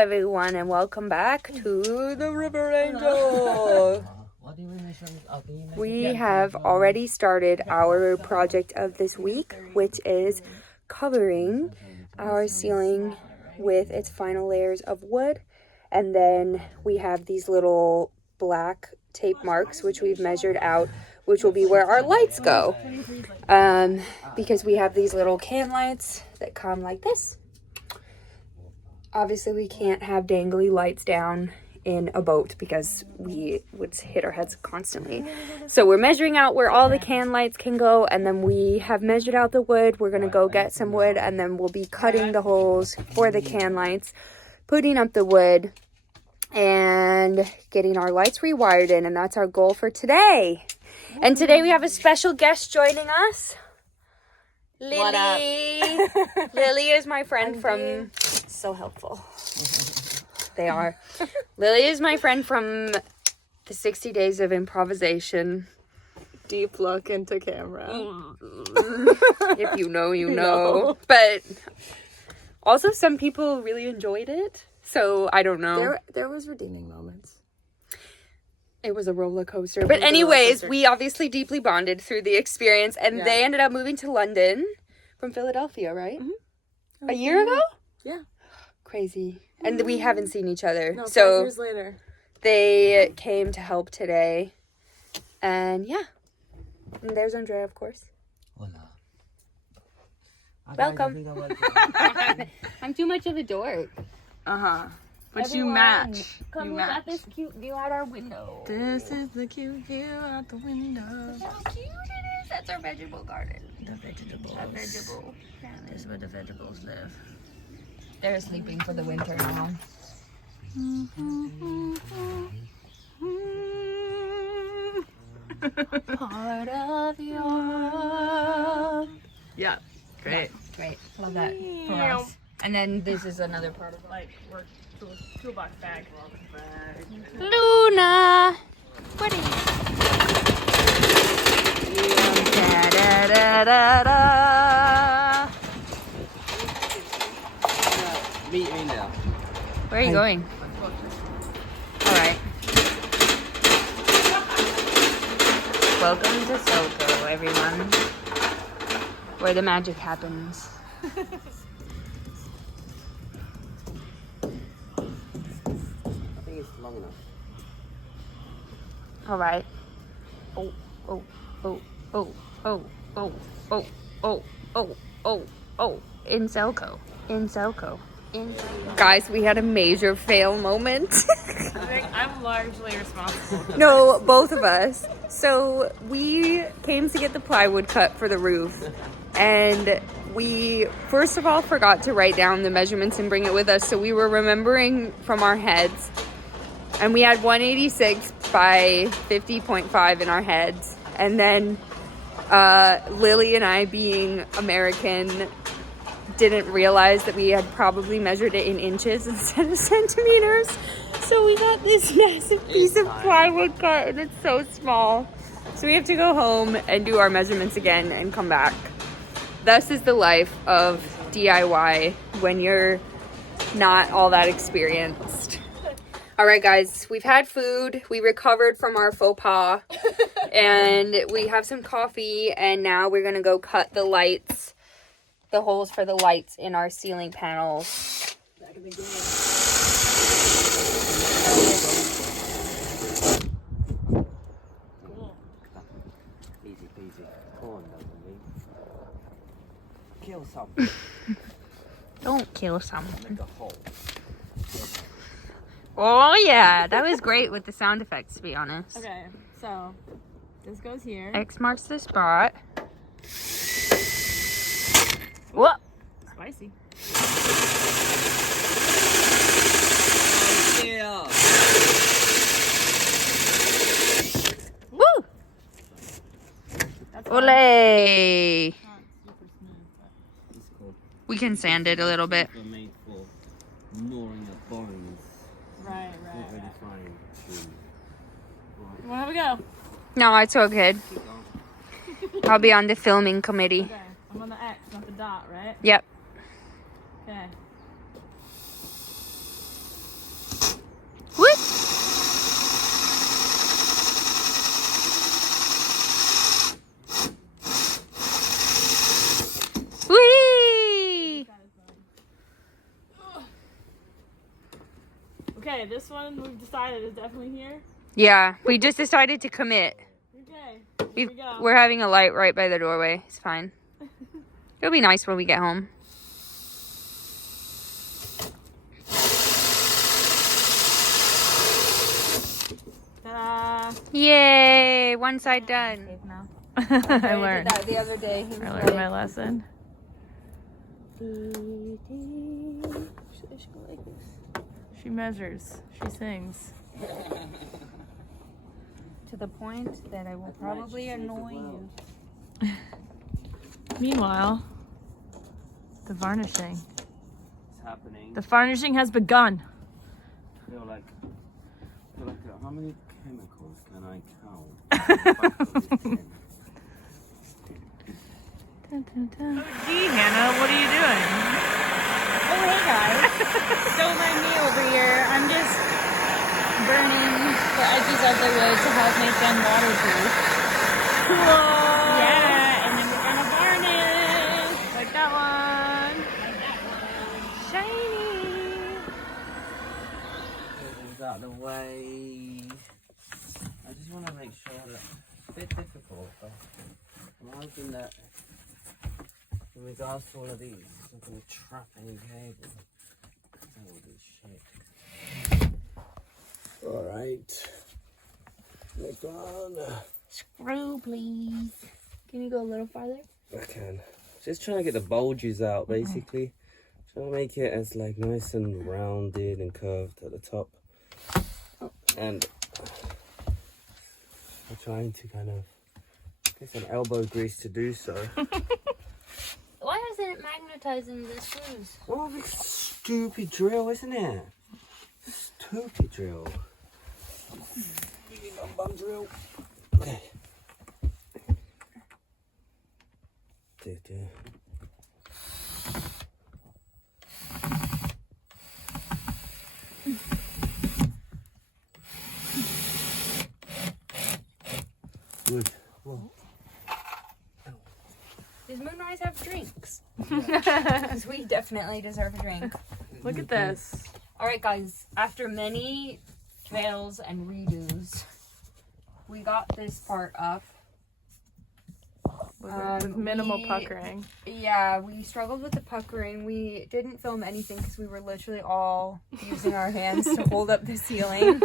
everyone, and welcome back to the River Angel. We have already started our project of this week, which is covering our ceiling with its final layers of wood. And then we have these little black tape marks, which we've measured out, which will be where our lights go. Because we have these little can lights that come like this. Obviously, we can't have dangly lights down in a boat because we would hit our heads constantly. So we're measuring out where all the can lights can go, and then we have measured out the wood. We're gonna go get some wood, and then we'll be cutting the holes for the can lights, putting up the wood, and getting our lights rewired in, and that's our goal for today. And today we have a special guest joining us. Lily. What up? Lily is my friend from... So helpful. They are. Lily is my friend from the 60 Days of Improvisation. Deep look into camera. If you know, you know. But also some people really enjoyed it. So I don't know. There was redeeming moments. It was a roller coaster. But anyways, we obviously deeply bonded through the experience. And they ended up moving to London from Philadelphia, right? Mm-hmm. A year ago? Yeah. Crazy. And we haven't seen each other. No, 5 so years later. They came to help today. And yeah. And there's Andrea, of course. Hola. Welcome. I'm too much of a dork. Uh-huh. But Everyone, you match. Come you look match. at this cute view out our window. This is the cute view out the window. Look how cute it is. That's our vegetable garden. The vegetables. A vegetable. This is where the vegetables live. They're sleeping for the winter now. Part of your... Yeah. Great. Yeah, great. Love that for us. And then this is another part of Like, work toolbox bag. Luna! What are you? Da, da, da, da, da. Meet me now. Where are you going? Alright. Welcome to Soko, everyone. Where the magic happens. I think it's long enough. Alright. Oh, oh, oh, oh, oh, oh, oh, oh, oh, oh, oh. In Selco. In Selco. Guys, we had a major fail moment. I'm largely responsible. No, both of us. So we came to get the plywood cut for the roof, and we first of all forgot to write down the measurements and bring it with us, so we were remembering from our heads, and we had 186 by 50.5 in our heads. And then Lily and I, being American, didn't realize that we had probably measured it in inches instead of centimeters. So we got this massive piece of plywood cut, and it's so small. So we have to go home and do our measurements again and come back. Thus is the life of DIY when you're not all that experienced. All right, guys, we've had food. We recovered from our faux pas. And we have some coffee, and now we're gonna go cut the lights. The holes for the lights in our ceiling panels. Back in the game. Cool. Easy peasy. Corn doesn't leave. Kill something. Don't kill someone. Make a hole. Oh yeah, that was great with the sound effects, to be honest. Okay, so this goes here. X marks the spot. Whoa! Spicy. Yeah. Woo! That's Ole! not super smooth, but It's called. We can sand it a little bit. They're made for gnawing at bones. right. Not really trying to. Well, here we go. No, it's all good. Keep going. I'll be on the filming committee. Okay, I'm on the X, not the dot, right? Yep. Okay. Okay, this one we've decided is definitely here. Yeah, we just decided to commit. Okay, here we go. We're having a light right by the doorway. It's fine. It'll be nice when we get home. Ta-da. Yay! One side done. I learned. That the other day. He was I learned my lesson. She measures. She sings. To the point that I will probably annoy you. Meanwhile, the varnishing. It's happening. The varnishing has begun. I feel like how many chemicals can I count? Dun, dun, dun. Gee, Hannah, what are you doing? Oh, hey guys. Don't mind me over here. I'm just burning the edges of the wood to help make them waterproof. Cool. Yeah, and then we're gonna burn it. Like that one. Shiny. Things out of the way. I just want to make sure that it's a bit difficult, but I'm hoping that in regards to all of these, it's not going to trap any cable. That would be shit. Alright. Next one. Screw, please. Can you go a little farther? I can. Just trying to get the bulges out, basically. Trying to make it as like nice and rounded and curved at the top. And I'm trying to kind of get some elbow grease to do so. Why isn't it magnetizing the screws? Oh, this stupid drill, isn't it? Stupid drill. Bum drill. Okay. Good. Whoa. Does Moonrise have drinks? Because we definitely deserve a drink. Look at this. Alright guys, after many fails and redos, we got this part up. With minimal puckering. Yeah, we struggled with the puckering. We didn't film anything because we were literally all using our hands to hold up the ceiling.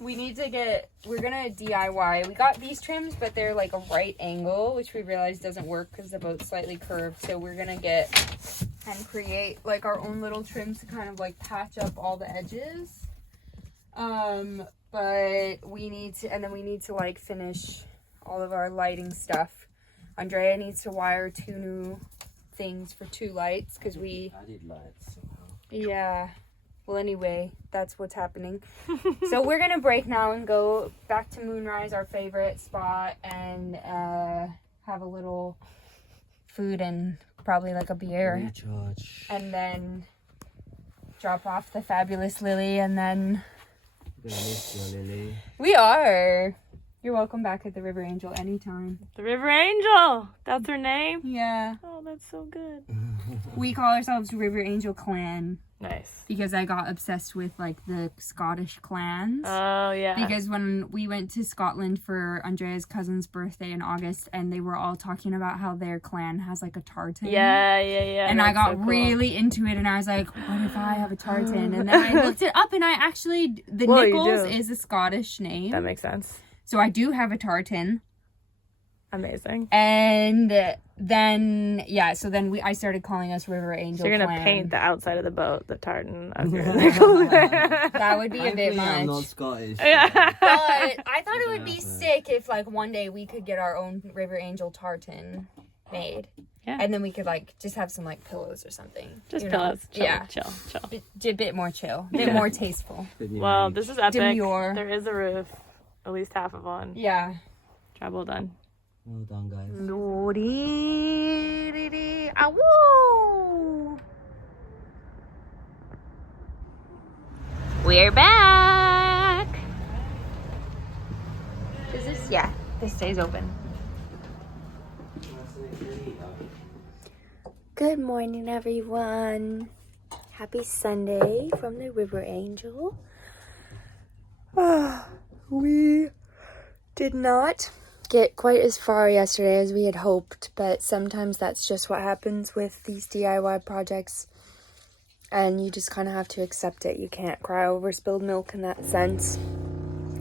We're gonna DIY. We got these trims, but they're like a right angle, which we realized doesn't work because the boat's slightly curved. So we're gonna get and create like our own little trims to kind of like patch up all the edges. But we need to like finish all of our lighting stuff. Andrea needs to wire 2 new things for 2 lights because we added lights somehow. Yeah. Well, anyway, that's what's happening. So we're gonna break now and go back to Moonrise, our favorite spot, and have a little food and probably like a beer. Recharge. And then drop off the fabulous Lily, and then Gonna miss you, Lily. we are. You're welcome back at the River Angel anytime. The River Angel. That's her name? Yeah. Oh, that's so good. We call ourselves River Angel Clan Nice. because I got obsessed with like the Scottish clans. Oh, yeah. Because when we went to Scotland for Andrea's cousin's birthday in August, and they were all talking about how their clan has like a tartan. Yeah. And I that's got so cool. really into it, and I was like, what if I have a tartan? And then I looked it up, and I actually, the Well, you Nichols do. is a Scottish name. That makes sense. So I do have a tartan. Amazing. And then, yeah, so then I started calling us River Angel So you're going to Clan. paint the outside of the boat, the tartan of your Nichols. That would be a bit Thankfully, I'm not much. Scottish. Yeah. But I thought it would be sick if, like, one day we could get our own River Angel tartan made. Yeah. And then we could, like, just have some, like, pillows or something. Just you know? pillows. Chill, Yeah. chill. Bit more chill. Bit more tasteful. Well, this is epic. Demure. There is a roof. At least half of one. Yeah. Job well done. Well done, guys. We're back. Is this? Yeah, this stays open. Good morning, everyone. Happy Sunday from the River Angel. We did not get quite as far yesterday as we had hoped, but sometimes that's just what happens with these DIY projects, and you just kind of have to accept it. You can't cry over spilled milk in that sense.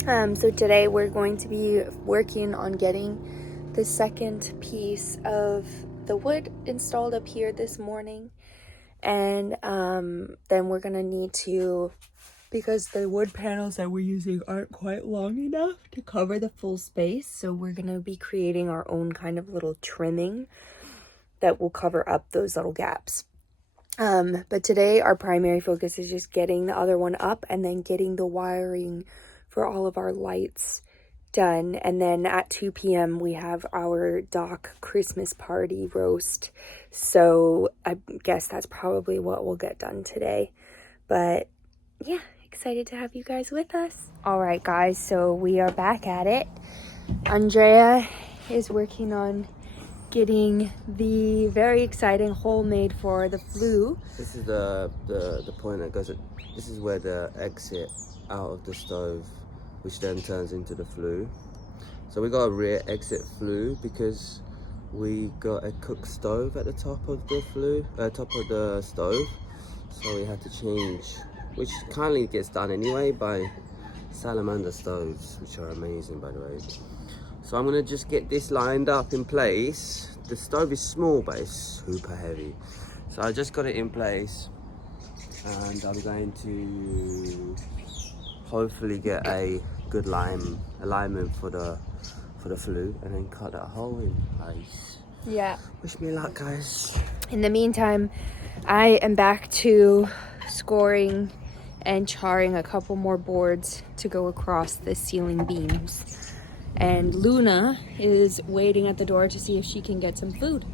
So today we're going to be working on getting the second piece of the wood installed up here this morning. And then we're gonna need to, because the wood panels that we're using aren't quite long enough to cover the full space, so we're gonna be creating our own kind of little trimming that will cover up those little gaps. But today our primary focus is just getting the other one up and then getting the wiring for all of our lights done. And then at 2 p.m. we have our dock Christmas party roast, so I guess that's probably what we'll get done today. But yeah, excited to have you guys with us. All right guys, so we are back at it. Andrea is working on getting the very exciting hole made for the flue. This is the point that goes at, this is where the exit out of the stove, which then turns into the flue. So we got a rear exit flue because we got a cook stove at the top of the flue, top of the stove. So we had to change, which kindly gets done anyway by salamander stoves, which are amazing by the way. So I'm gonna just get this lined up in place. The stove is small, but it's super heavy. So I just got it in place, and I'm going to hopefully get a good alignment for the flue, and then cut that hole in place. Yeah. Wish me luck, guys. In the meantime, I am back to scoring and charring a couple more boards to go across the ceiling beams. And Luna is waiting at the door to see if she can get some food.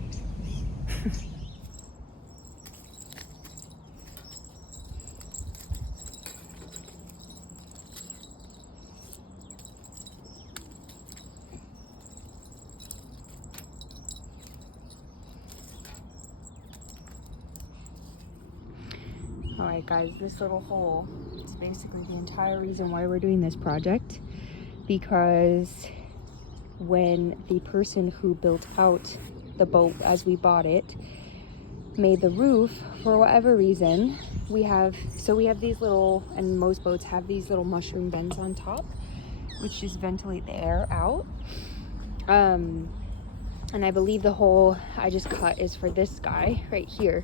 Alright guys, this little hole is basically the entire reason why we're doing this project, because when the person who built out the boat as we bought it made the roof, for whatever reason, we have these little, and most boats have these little mushroom vents on top, which just ventilate the air out. And I believe the hole I just cut is for this guy right here.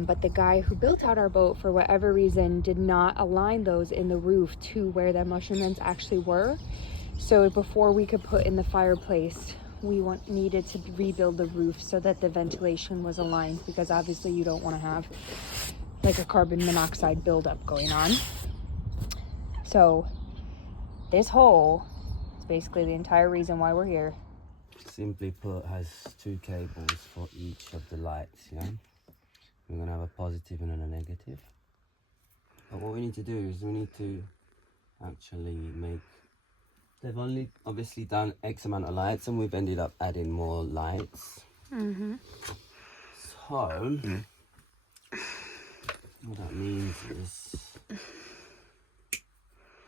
But the guy who built out our boat, for whatever reason, did not align those in the roof to where the mushroom vents actually were. So before we could put in the fireplace, we needed to rebuild the roof so that the ventilation was aligned, because obviously you don't want to have like a carbon monoxide buildup going on. So this hole is basically the entire reason why we're here. Simply put, has 2 cables for each of the lights, yeah? We're going to have a positive and a negative. But what we need to do is we need to actually make... They've only obviously done X amount of lights, and we've ended up adding more lights. Mm-hmm. So, what that means is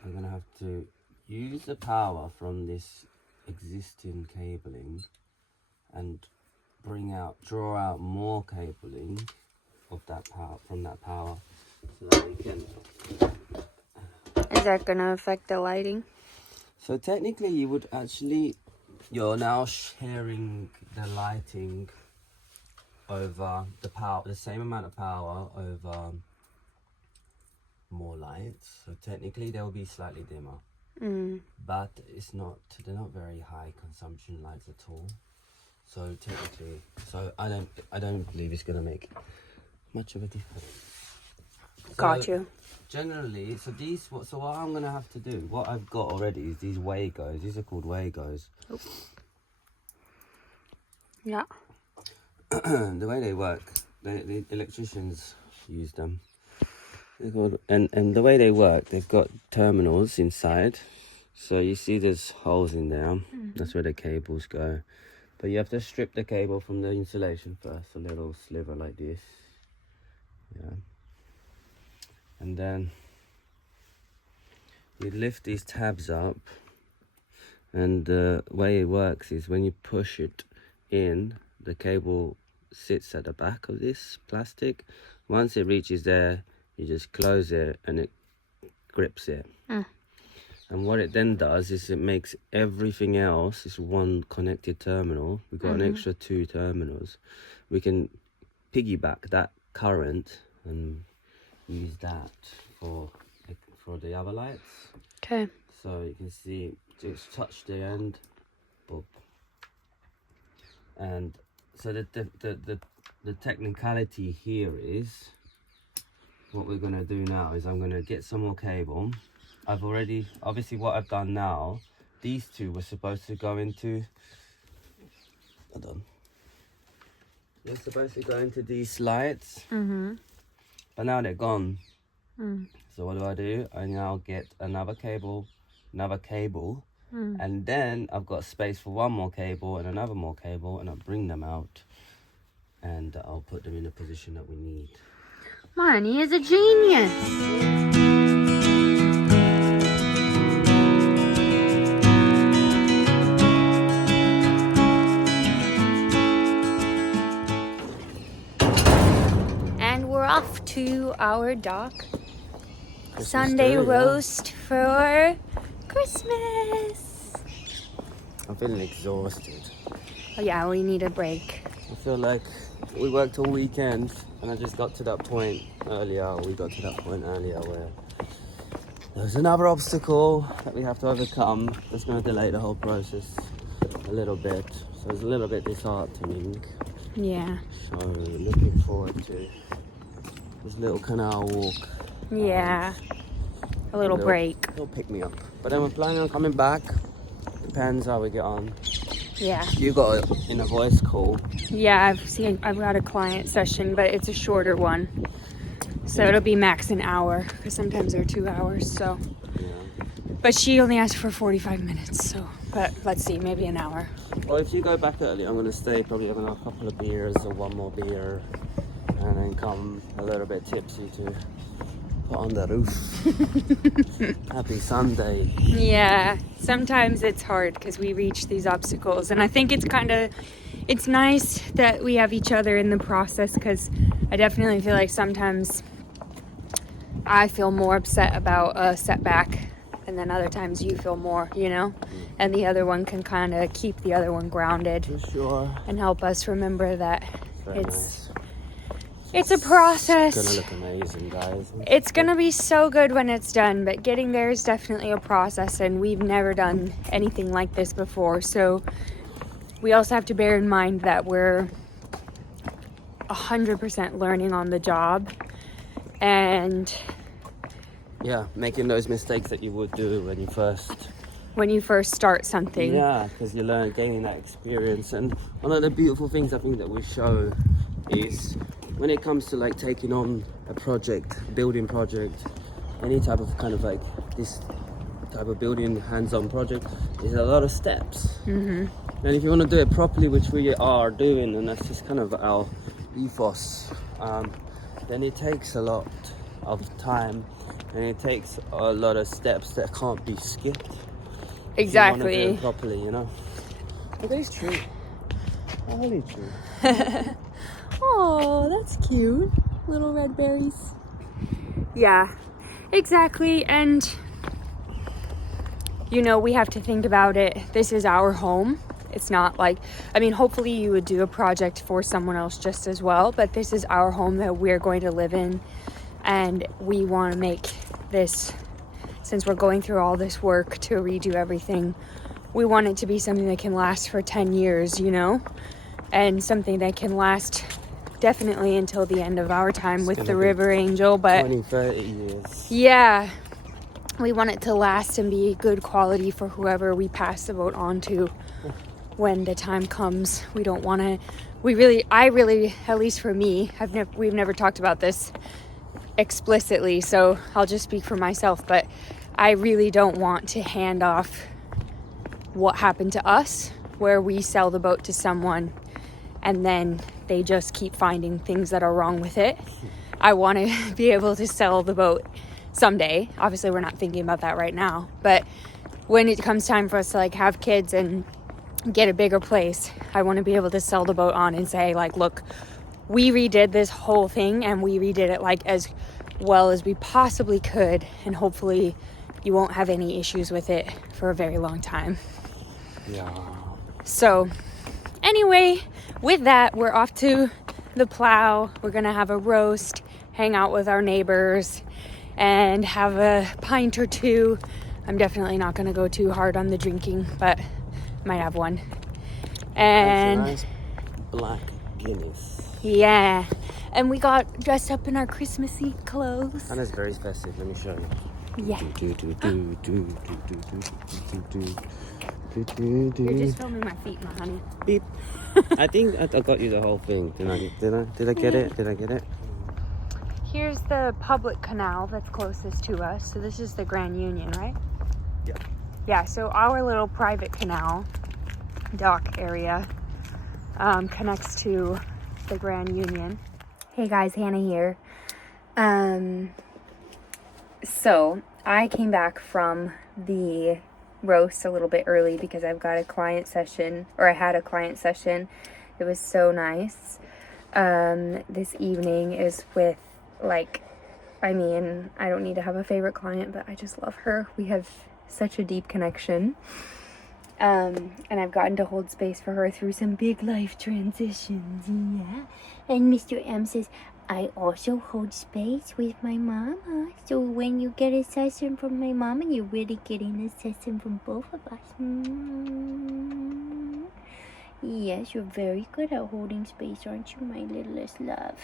we're going to have to use the power from this existing cabling and draw out more cabling of that power, from that power, so that we can... Is that gonna affect the lighting? So technically you would actually, you're now sharing the lighting over the power, the same amount of power over more lights. So technically they will be slightly dimmer, but they're not very high consumption lights at all. So technically, I don't believe it's gonna make much of a difference. Got you. Generally, so what I'm gonna have to do, what I've got already is these Wagos. These are called Wagos. Oh. Yeah. The way they work, the electricians use them. They're called, and the way they work, they've got terminals inside. So you see there's holes in there. That's where the cables go. But you have to strip the cable from the insulation first, a little sliver like this. Yeah. And then you lift these tabs up, and the way it works is when you push it in, the cable sits at the back of this plastic. Once it reaches there, you just close it and it grips it. And what it then does is it makes everything else is one connected terminal. We've got an extra 2 terminals. We can piggyback that current and use that for the other lights. Okay. So you can see just touch the end, boop. And so the technicality here is, what we're gonna do now is I'm gonna get some more cable. I've already, obviously what I've done now, these 2 were supposed to go into, hold on. They're supposed to go into these lights, but now they're gone. So what do? I now get another cable, and then I've got space for one more cable and another more cable, and I'll bring them out and I'll put them in the position that we need. Marnie is a genius. And we're off to our dock. Christmas Sunday dinner, yeah. roast for Christmas. I'm feeling exhausted. Oh yeah, we need a break. I feel like we worked all weekend, and I just got to that point earlier. We got to that point earlier where there's another obstacle that we have to overcome that's going to delay the whole process a little bit. So it's a little bit disheartening. Yeah. So looking forward to this little canal walk. Yeah. A little break. It'll pick me up. But then we're planning on coming back. Depends how we get on. Yeah. You got it in a voice call. Yeah, I've got a client session, but it's a shorter one. So it'll be max an hour, because sometimes they're 2 hours, so. Yeah. But she only asked for 45 minutes, so. But let's see, maybe an hour. Well, if you go back early, I'm going to stay, probably having a couple of beers or one more beer, and then come a little bit tipsy to put on the roof. Happy Sunday. Yeah, sometimes it's hard because we reach these obstacles, and I think it's nice that we have each other in the process, because I definitely feel like sometimes I feel more upset about a setback, and then other times you feel more, you know, and the other one can kind of keep the other one grounded. For sure. And help us remember that Very it's nice. it's a process. It's going to look amazing, guys. It's gonna be so good when it's done, but getting there is definitely a process, and we've never done anything like this before. So we also have to bear in mind that we're 100% learning on the job, and Yeah, making those mistakes that you would do when you first start something. Yeah, because you learn, gaining that experience. And one of the beautiful things I think that we show is when it comes to like taking on a project, building project, any type of kind of like this type of building hands-on project, there's a lot of steps. And if you want to do it properly, which we are doing, and that's just kind of our ethos, then it takes a lot of time, and it takes a lot of steps that can't be skipped. Exactly. If you want to do it properly, you know. But it's true. Totally true. Oh, that's cute. Little red berries. Yeah, exactly. And, you know, we have to think about it. This is our home. It's not like, I mean, hopefully you would do a project for someone else just as well, but this is our home that we're going to live in. And we want to make this, since we're going through all this work to redo everything, we want it to be something that can last for 10 years, you know? And something that can last definitely until the end of our time with the River Angel, but 20, 30 years. Yeah, we want it to last and be good quality for whoever we pass the boat on to when the time comes. We don't want to, I really, at least for me, we've never talked about this explicitly, so I'll just speak for myself, but I really don't want to hand off what happened to us, where we sell the boat to someone and then they just keep finding things that are wrong with it. I want to be able to sell the boat someday. Obviously, we're not thinking about that right now, but when it comes time for us to like have kids and get a bigger place, I want to be able to sell the boat on and say like, look, we redid this whole thing and we redid it like as well as we possibly could, and hopefully you won't have any issues with it for a very long time. Yeah. So anyway, with that, we're off to the plow. We're gonna have a roast, hang out with our neighbors, and have a pint or two. I'm definitely not gonna go too hard on the drinking, but might have one. And nice black Guinness. yeah, and we got dressed up in our Christmassy clothes. And it's very festive. Let me show you. Yeah. You're You're just filming my feet, my honey. Beep. I think I got you the whole thing. Did I get it? Did I get it? Here's the public canal that's closest to us. So this is the Grand Union, right? Yeah. Yeah, so our little private canal dock area connects to the Grand Union. Hey guys, Hannah here. So I came back from the roast a little bit early because I've got a client session, or I had a client session. It was so nice. This evening is with I don't need to have a favorite client, but I just love her. We have such a deep connection. And I've gotten to hold space for her through some big life transitions. Yeah. And Mr. M says, I also hold space with my mama. So when you get a session from my mama, you're really getting a session from both of us. Yes, you're very good at holding space, aren't you, my littlest love?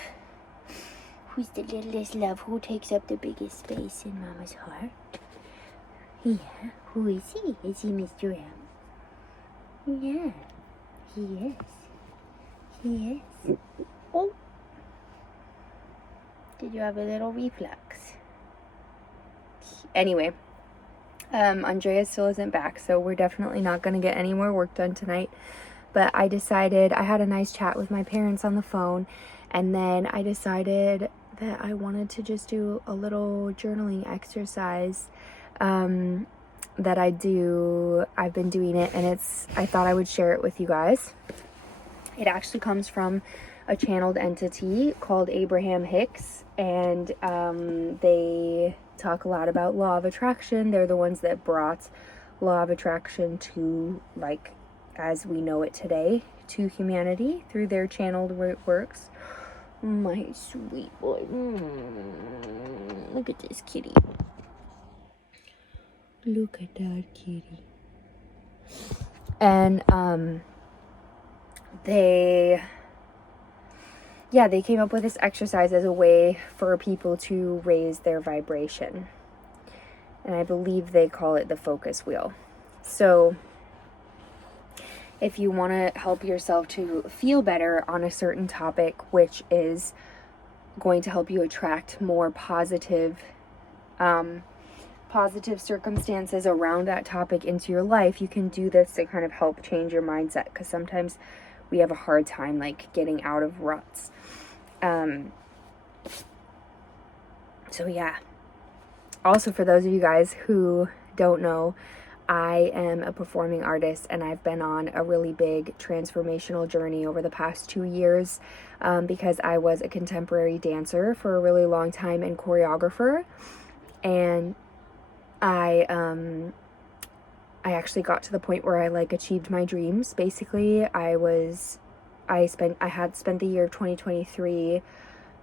Who's the littlest love? Who takes up the biggest space in Mama's heart? Yeah, who is he? Is he Mr. M? Yeah, he is. He is. Oh. Did you have a little reflux? Anyway, Andrea still isn't back, so we're definitely not going to get any more work done tonight. But I decided, I had a nice chat with my parents on the phone, and then I decided that I wanted to just do a little journaling exercise that I do. I've been doing it, and I thought I would share it with you guys. It actually comes from a channeled entity called Abraham Hicks, and they talk a lot about law of attraction. They're the ones that brought law of attraction to, as we know it today, to humanity through their channeled works. My sweet boy. Look at this kitty. Look at that kitty. And they came up with this exercise as a way for people to raise their vibration. And I believe they call it the focus wheel. So if you want to help yourself to feel better on a certain topic, which is going to help you attract more positive circumstances around that topic into your life, you can do this to kind of help change your mindset, because sometimes we have a hard time getting out of ruts. So yeah. Also, for those of you guys who don't know, I am a performing artist, and I've been on a really big transformational journey over the past 2 years, because I was a contemporary dancer for a really long time and choreographer, and I actually got to the point where I achieved my dreams. Basically, I had spent the year of 2023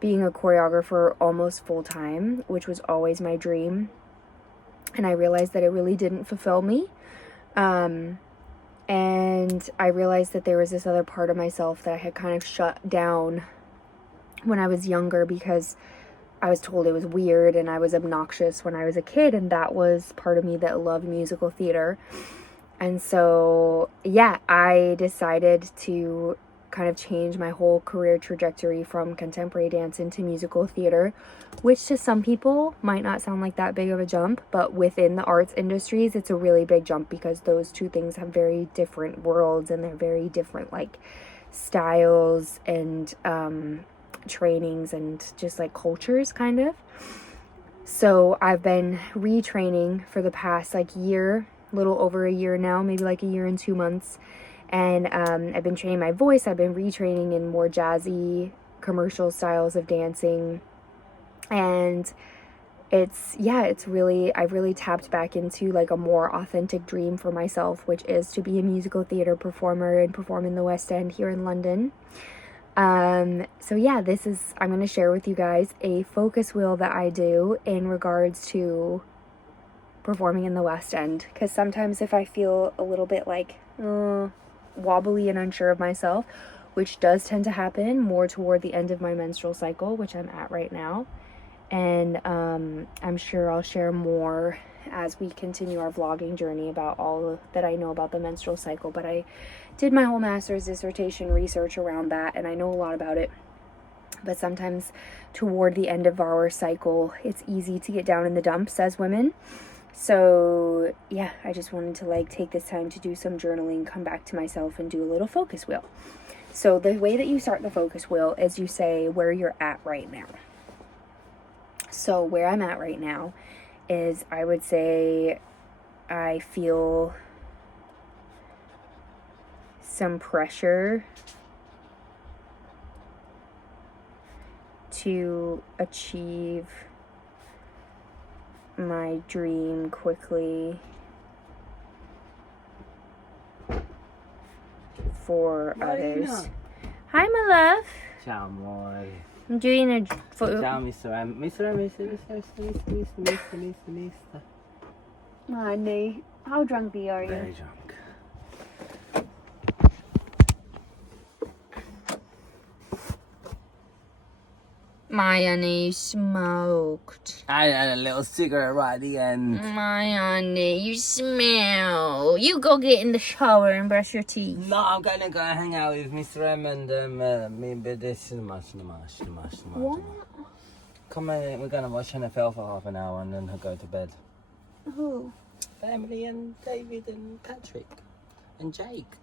being a choreographer almost full time, which was always my dream. And I realized that it really didn't fulfill me. And I realized that there was this other part of myself that I had kind of shut down when I was younger, because I was told it was weird and I was obnoxious when I was a kid, and that was part of me that loved musical theater. And so, yeah, I decided to kind of change my whole career trajectory from contemporary dance into musical theater, which to some people might not sound like that big of a jump, but within the arts industries, it's a really big jump, because those two things have very different worlds, and they're very different styles and trainings and just like cultures kind of. So I've been retraining for the past like year, little over a year now, maybe like a year and 2 months. And I've been training my voice. I've been retraining in more jazzy commercial styles of dancing. And I've really tapped back into like a more authentic dream for myself, which is to be a musical theater performer and perform in the West End here in London. I'm going to share with you guys a focus wheel that I do in regards to performing in the West End. Because sometimes if I feel a little bit like wobbly and unsure of myself, which does tend to happen more toward the end of my menstrual cycle, which I'm at right now. And I'm sure I'll share more as we continue our vlogging journey about all that I know about the menstrual cycle. But I did my whole master's dissertation research around that, and I know a lot about it. But sometimes toward the end of our cycle, it's easy to get down in the dumps as women. So yeah, I just wanted to like take this time to do some journaling, come back to myself, and do a little focus wheel. So the way that you start the focus wheel is you say where you're at right now. So where I'm at right now is, I would say I feel some pressure to achieve my dream quickly for others. Hi, my love. Ciao, amore. I'm doing a Ciao, Mr. Honey, how drunk are you? Very drunk. My honey smoked. I had a little cigarette right at the end. My honey, you smell. You go get in the shower and brush your teeth. No, I'm gonna go hang out with Mr. M and me and this. What? Come on, we're gonna watch NFL for half an hour and then go to bed. Who? Family and David and Patrick and Jake.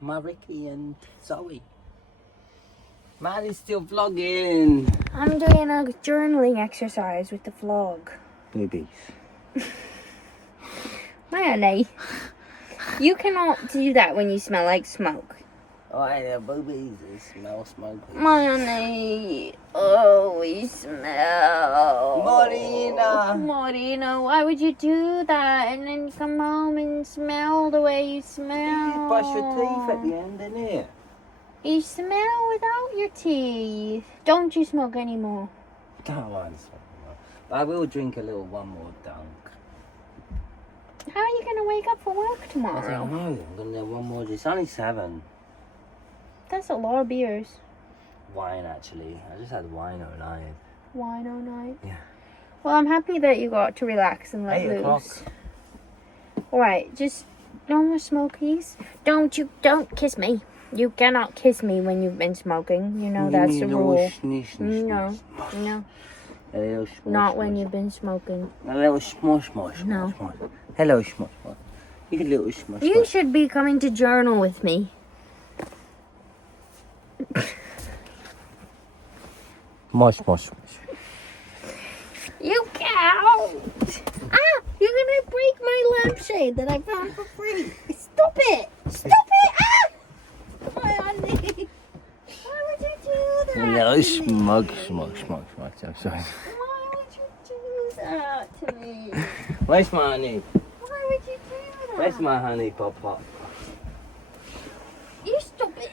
My Ricky and Zoe. Man is still vlogging. I'm doing a journaling exercise with the vlog. Boobies. My honey, you cannot do that when you smell like smoke. Oh, hey, the boobies. They smell smoky. My honey, oh, we smell. Marina, why would you do that and then come home and smell the way you smell? You brush your teeth at the end, innit? You smell without your teeth. Don't you smoke anymore? Don't want to smoke more. But I will drink a little one more dunk. How are you going to wake up for work I tomorrow? don't know. I'm going to have one more. It's only 7. That's a lot of beers. Wine, actually. I just had wine all night. Wine all night? Yeah. Well, I'm happy that you got to relax and let 8 loose. o'clock. Alright, just no more smokies. Don't kiss me. You cannot kiss me when you've been smoking. You know that's the rule. No. A little smush, Not when smush. you've been smoking. A little smush, smush, No. smush. Hello, smush, smush. You can little smush, You smush. should be coming to journal with me. Smush, smush, smush. You can't. Ah, you're gonna break my lampshade that I found for free. Stop it. Stop it. Ah! My honey. Why would you do that? A little to me? smug, smug, smug, smug. I'm sorry. Why would you do that to me? Where's my honey? Why would you do that? Where's my honey, Pop Pop? You stop it.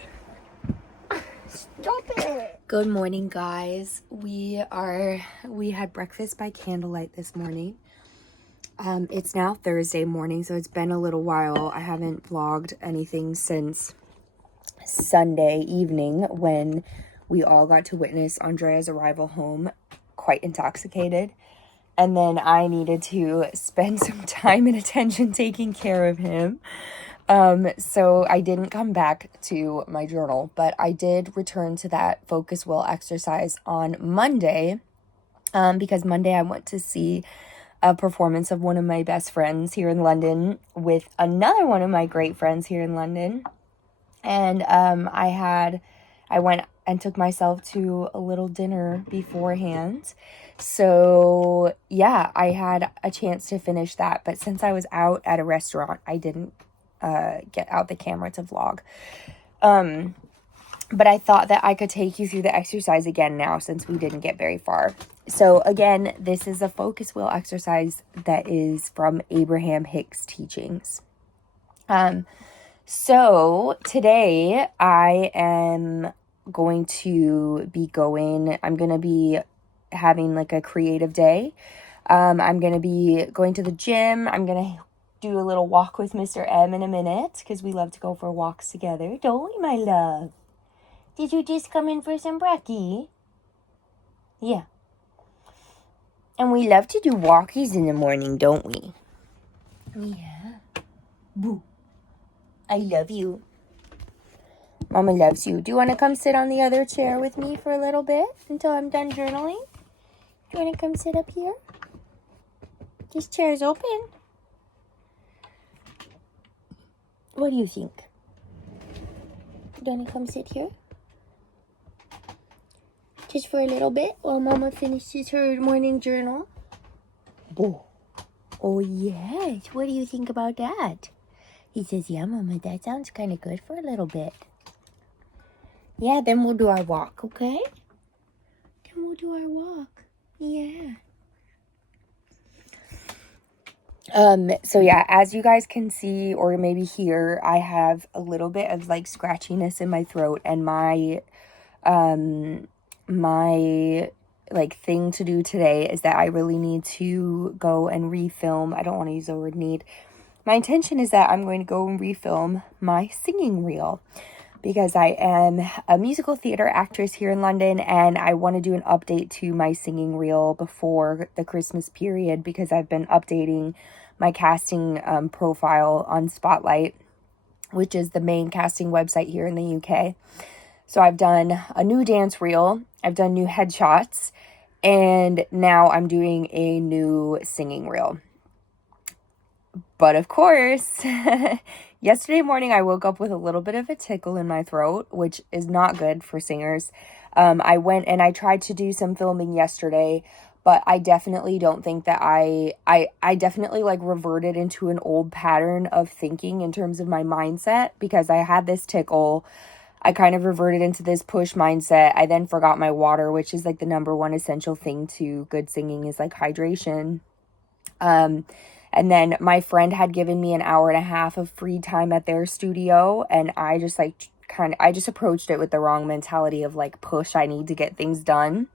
Stop it. Good morning, guys. We had breakfast by candlelight this morning. It's now Thursday morning, so it's been a little while. I haven't vlogged anything since Sunday evening when we all got to witness Andrea's arrival home quite intoxicated. And then I needed to spend some time and attention taking care of him. So I didn't come back to my journal, but I did return to that focus wheel exercise on Monday, because Monday I went to see a performance of one of my best friends here in London with another one of my great friends here in London. And I and took myself to a little dinner beforehand. So yeah, I had a chance to finish that. But since I was out at a restaurant, I didn't get out the camera to vlog. But I thought that I could take you through the exercise again now since we didn't get very far. So again, this is a focus wheel exercise that is from Abraham Hicks' teachings. So today I am going to be I'm going to be having like a creative day. I'm going to be going to the gym. I'm going to do a little walk with Mr. M in a minute because we love to go for walks together. Don't we, my love? Did you just come in for some brekkie? Yeah. And we love to do walkies in the morning, don't we? Yeah. Boo. I love you. Mama loves you. Do you want to come sit on the other chair with me for a little bit until I'm done journaling? Do you want to come sit up here? This chair's open. What do you think? Do you want to come sit here? Just for a little bit while Mama finishes her morning journal. Boo. Oh, yes. What do you think about that? He says, yeah, Mama, that sounds kind of good for a little bit. Yeah, then we'll do our walk, okay? Then we'll do our walk. Yeah. So yeah, as you guys can see or maybe hear, I have a little bit of like scratchiness in my throat, and my like thing to do today is that I really need to go and refilm. I don't want to use the word need. My intention is that I'm going to go and refilm my singing reel because I am a musical theater actress here in London, and I want to do an update to my singing reel before the Christmas period because I've been updating my casting profile on Spotlight, which is the main casting website here in the UK. So I've done a new dance reel, I've done new headshots, and now I'm doing a new singing reel. But of course, yesterday morning I woke up with a little bit of a tickle in my throat, which is not good for singers. I went and I tried to do some filming yesterday, but I definitely don't think that I definitely like reverted into an old pattern of thinking in terms of my mindset because I had this tickle. I kind of reverted into this push mindset. I then forgot my water, which is like the number one essential thing to good singing is like hydration. And then my friend had given me an hour and a half of free time at their studio, and I just like I just approached it with the wrong mentality of like push, I need to get things done.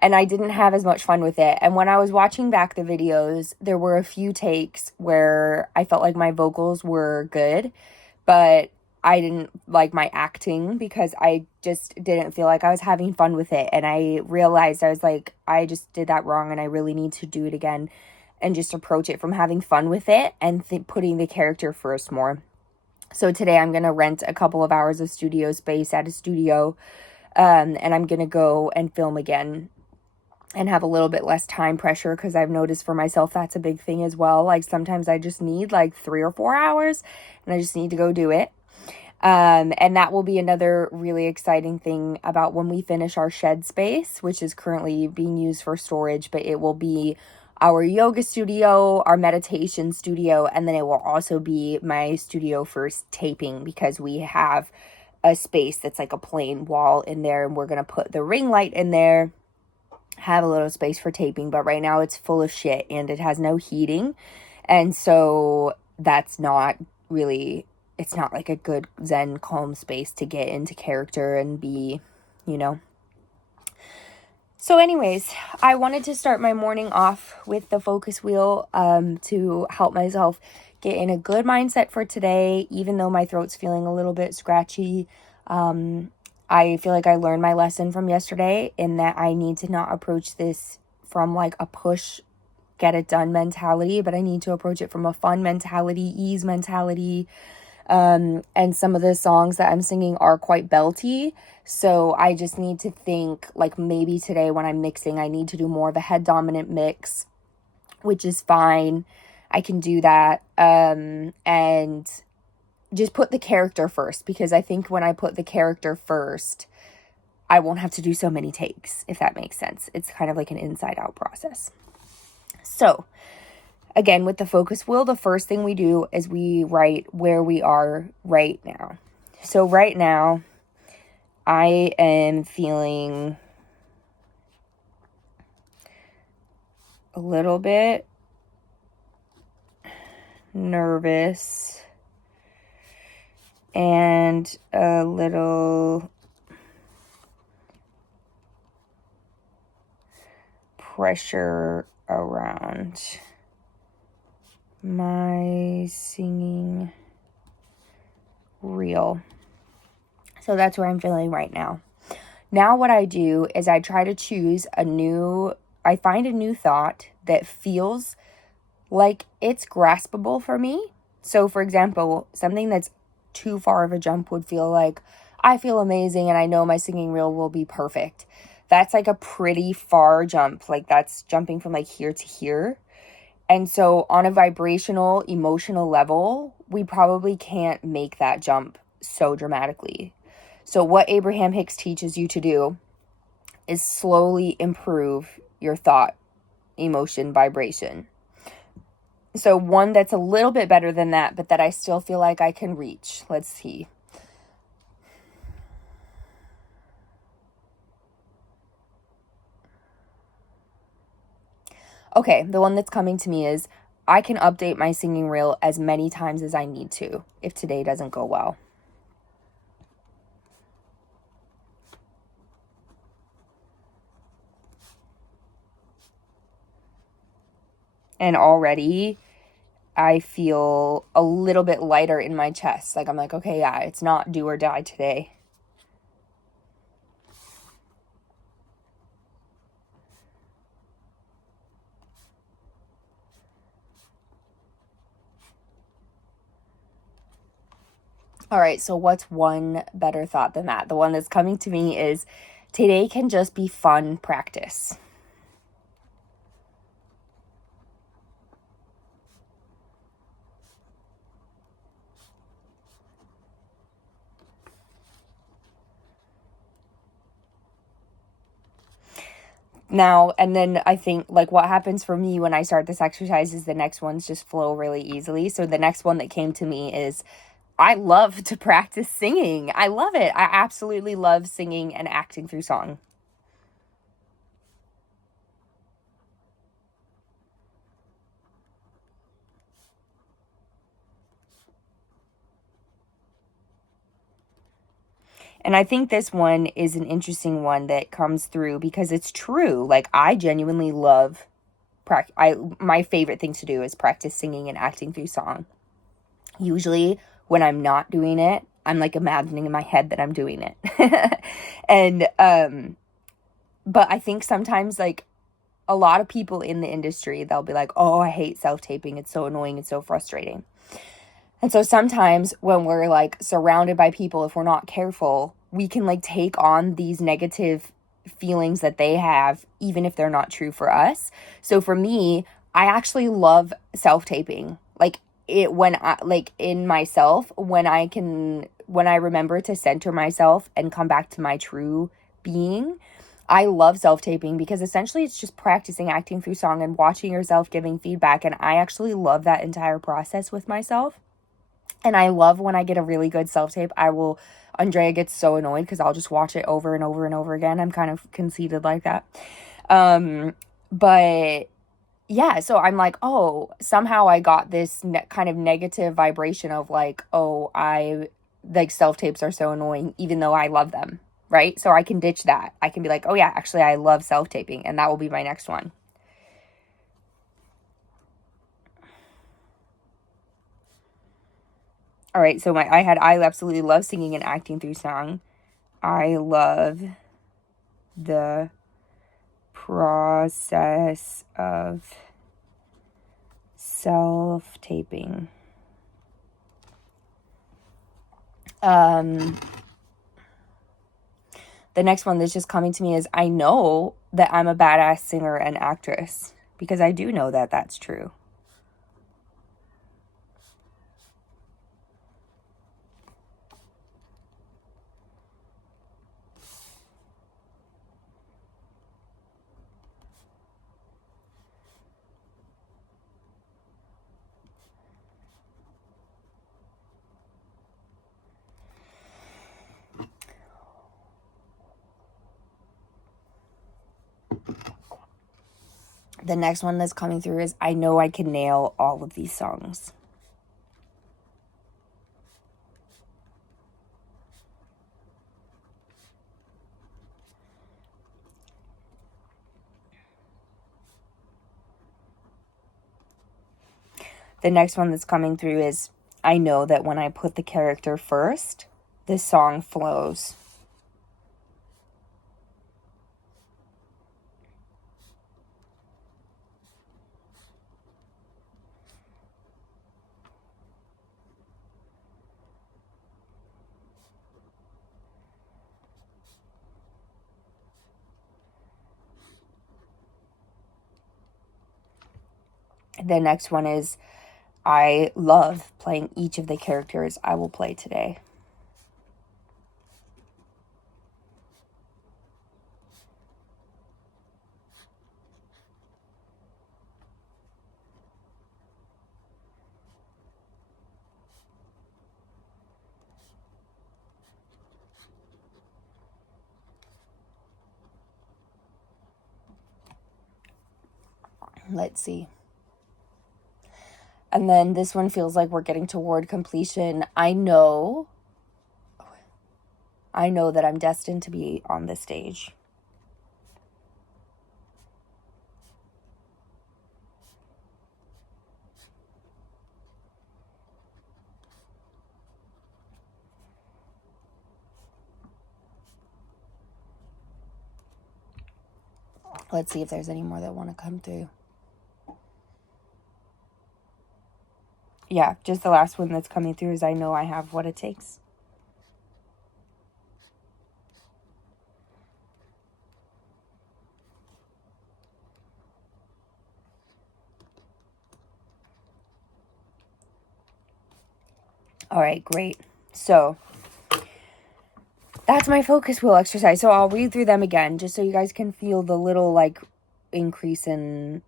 And I didn't have as much fun with it. And when I was watching back the videos, there were a few takes where I felt like my vocals were good, but I didn't like my acting because I just didn't feel like I was having fun with it. And I realized I was like, I just did that wrong and I really need to do it again and just approach it from having fun with it and putting the character first more. So today I'm going to rent a couple of hours of studio space at a studio, and I'm going to go and film again and have a little bit less time pressure because I've noticed for myself that's a big thing as well. Like sometimes I just need like 3 or 4 hours and I just need to go do it. And that will be another really exciting thing about when we finish our shed space, which is currently being used for storage, but it will be our yoga studio, our meditation studio, and then it will also be my studio for taping because we have a space that's like a plain wall in there, and we're going to put the ring light in there, have a little space for taping, but right now it's full of shit and it has no heating, and so that's not really, it's not like a good zen calm space to get into character and be, you know. So anyways, I wanted to start my morning off with the focus wheel to help myself get in a good mindset for today, even though my throat's feeling a little bit scratchy. I feel like I learned my lesson from yesterday in that I need to not approach this from like a push, get it done mentality, but I need to approach it from a fun mentality, ease mentality. And some of the songs that I'm singing are quite belty, so I just need to think, like, maybe today when I'm mixing, I need to do more of a head dominant mix, which is fine. I can do that, and just put the character first, because I think when I put the character first, I won't have to do so many takes, if that makes sense. It's kind of like an inside out process. So again, with the focus wheel, the first thing we do is we write where we are right now. So right now, I am feeling a little bit nervous and a little pressure around my singing reel. So that's where I'm feeling right now. Now what I do is I try to choose I find a new thought that feels like it's graspable for me. So for example, something that's too far of a jump would feel like, I feel amazing and I know my singing reel will be perfect. That's like a pretty far jump. Like that's jumping from like here to here. And so on a vibrational, emotional level, we probably can't make that jump so dramatically. So what Abraham Hicks teaches you to do is slowly improve your thought, emotion, vibration. So one that's a little bit better than that, but that I still feel like I can reach. Let's see. Okay, the one that's coming to me is, I can update my singing reel as many times as I need to if today doesn't go well. And already I feel a little bit lighter in my chest. Like I'm like, okay, yeah, it's not do or die today. All right, so what's one better thought than that? The one that's coming to me is, today can just be fun practice. Now, and then I think like what happens for me when I start this exercise is the next ones just flow really easily. So the next one that came to me is, I love to practice singing. I love it. I absolutely love singing and acting through song. And I think this one is an interesting one that comes through because it's true. Like I genuinely love my favorite thing to do is practice singing and acting through song. Usually when I'm not doing it, I'm like imagining in my head that I'm doing it. And but I think sometimes like a lot of people in the industry, they'll be like, "Oh, I hate self-taping. It's so annoying. It's so frustrating." And so sometimes when we're like surrounded by people, if we're not careful, we can like take on these negative feelings that they have, even if they're not true for us. So for me, I actually love self-taping. Like when I like in myself, when I remember to center myself and come back to my true being, I love self-taping because essentially it's just practicing acting through song and watching yourself giving feedback. And I actually love that entire process with myself. And I love when I get a really good self-tape. Andrea gets so annoyed because I'll just watch it over and over and over again. I'm kind of conceited like that. But yeah, so I'm like, oh, somehow I got this kind of negative vibration of like, oh, like self-tapes are so annoying, even though I love them, right? So I can ditch that. I can be like, oh yeah, actually I love self-taping, and that will be my next one. All right, so I absolutely love singing and acting through song. I love the process of self-taping. The next one that's just coming to me is, I know that I'm a badass singer and actress, because I do know that that's true. The next one that's coming through is I know I can nail all of these songs. The next one that's coming through is I know that when I put the character first, this song flows. The next one is I love playing each of the characters I will play today. Let's see. And then this one feels like we're getting toward completion. I know that I'm destined to be on this stage. Let's see if there's any more that want to come through. Yeah, just the last one that's coming through is I know I have what it takes. All right, great. So that's my focus wheel exercise. So I'll read through them again just so you guys can feel the little like increase in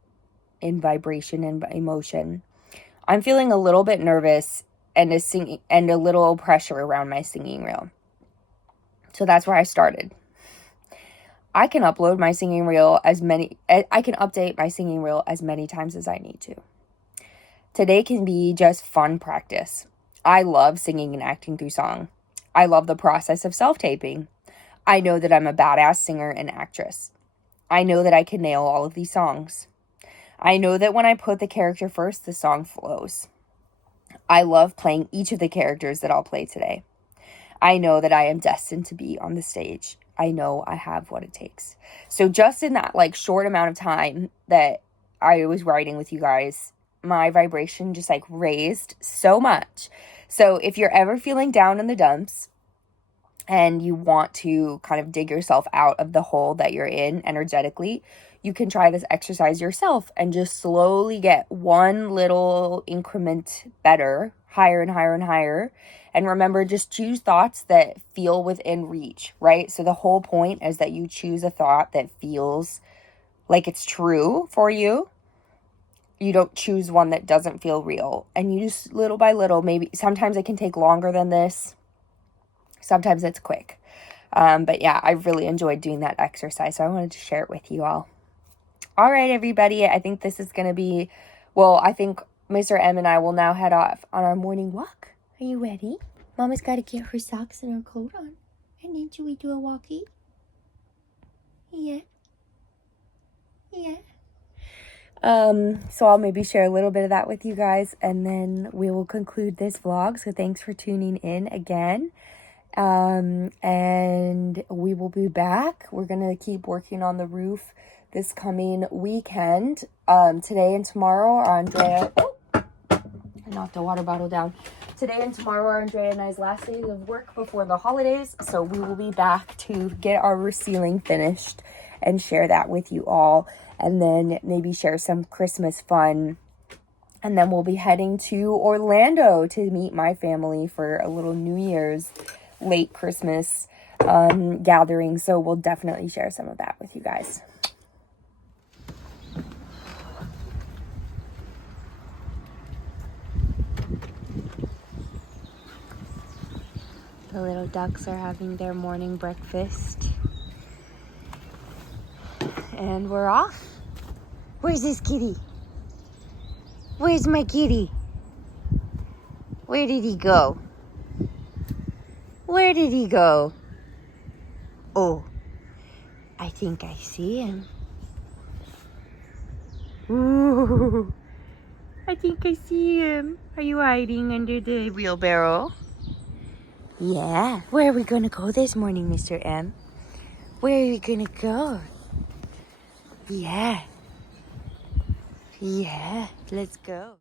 vibration and emotion. I'm feeling a little bit nervous and a little pressure around my singing reel. So that's where I started. I can update my singing reel as many times as I need to. Today can be just fun practice. I love singing and acting through song. I love the process of self-taping. I know that I'm a badass singer and actress. I know that I can nail all of these songs. I know that when I put the character first, the song flows. I love playing each of the characters that I'll play today. I know that I am destined to be on the stage. I know I have what it takes. So just in that like short amount of time that I was writing with you guys, my vibration just like raised so much. So if you're ever feeling down in the dumps and you want to kind of dig yourself out of the hole that you're in energetically, you can try this exercise yourself and just slowly get one little increment better, higher and higher and higher. And remember, just choose thoughts that feel within reach, right? So the whole point is that you choose a thought that feels like it's true for you. You don't choose one that doesn't feel real. And you just little by little, maybe sometimes it can take longer than this. Sometimes it's quick. But yeah, I really enjoyed doing that exercise. So I wanted to share it with you all. All right, everybody. I think this is going to be, I think Mr. M and I will now head off on our morning walk. Are you ready? Mama's got to get her socks and her coat on. And then should we do a walkie? Yeah. Yeah. So I'll maybe share a little bit of that with you guys, and then we will conclude this vlog. So thanks for tuning in again. And we will be back. We're going to keep working on the roof this coming weekend. Today and tomorrow are Andrea. I knocked the water bottle down. Today and tomorrow are Andrea and I's last days of work before the holidays. So we will be back to get our roof ceiling finished and share that with you all. And then maybe share some Christmas fun. And then we'll be heading to Orlando to meet my family for a little New Year's late Christmas gathering. So we'll definitely share some of that with you guys. The little ducks are having their morning breakfast. And we're off. Where's this kitty? Where's my kitty? Where did he go? Where did he go? Oh, I think I see him. Ooh, I think I see him. Are you hiding under the wheelbarrow? Yeah. Where are we going to go this morning, Mr. M? Where are we going to go? Yeah. Yeah, let's go.